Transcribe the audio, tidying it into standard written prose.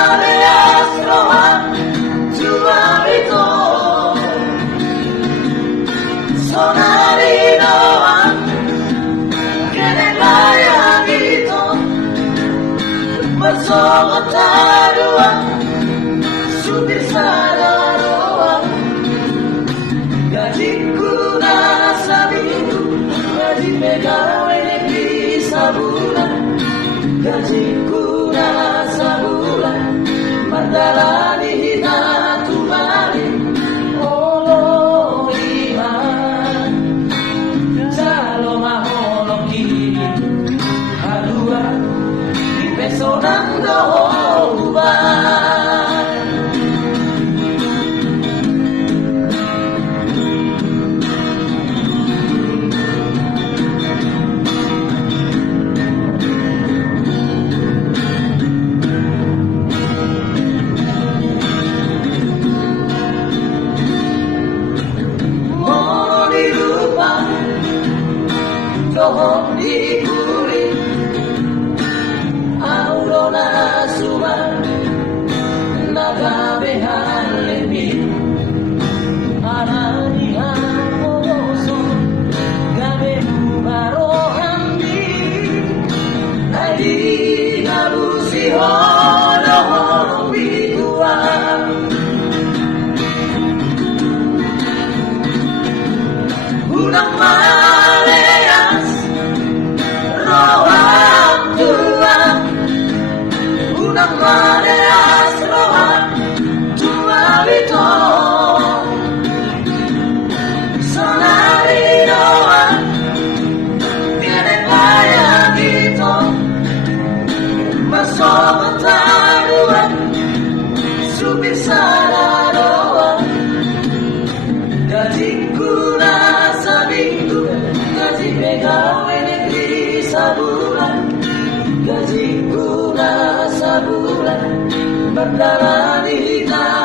mareas rojas, juarito, sonarinoan, kenegayagito, masogotaruan, subisararoan, gajiku na sabiku, gaji megawe negeri sabulan, gajiku na sabulan, mandalani hinatu bali, olo iman, jalo maholo kini, adua, di pesonando uban. Dohong di kulit aurona suman nagabehan lebih arani amoso gabe barohan di adi nalusi hono bituan unang maleas rohan tuan unang maleas rohan tuan itu sonari doan kene kaya gitu masogotaruan subisararoan gajiku na sabiku gaji megawe negeri sabulan gajiku na sabulan berdarah di hitam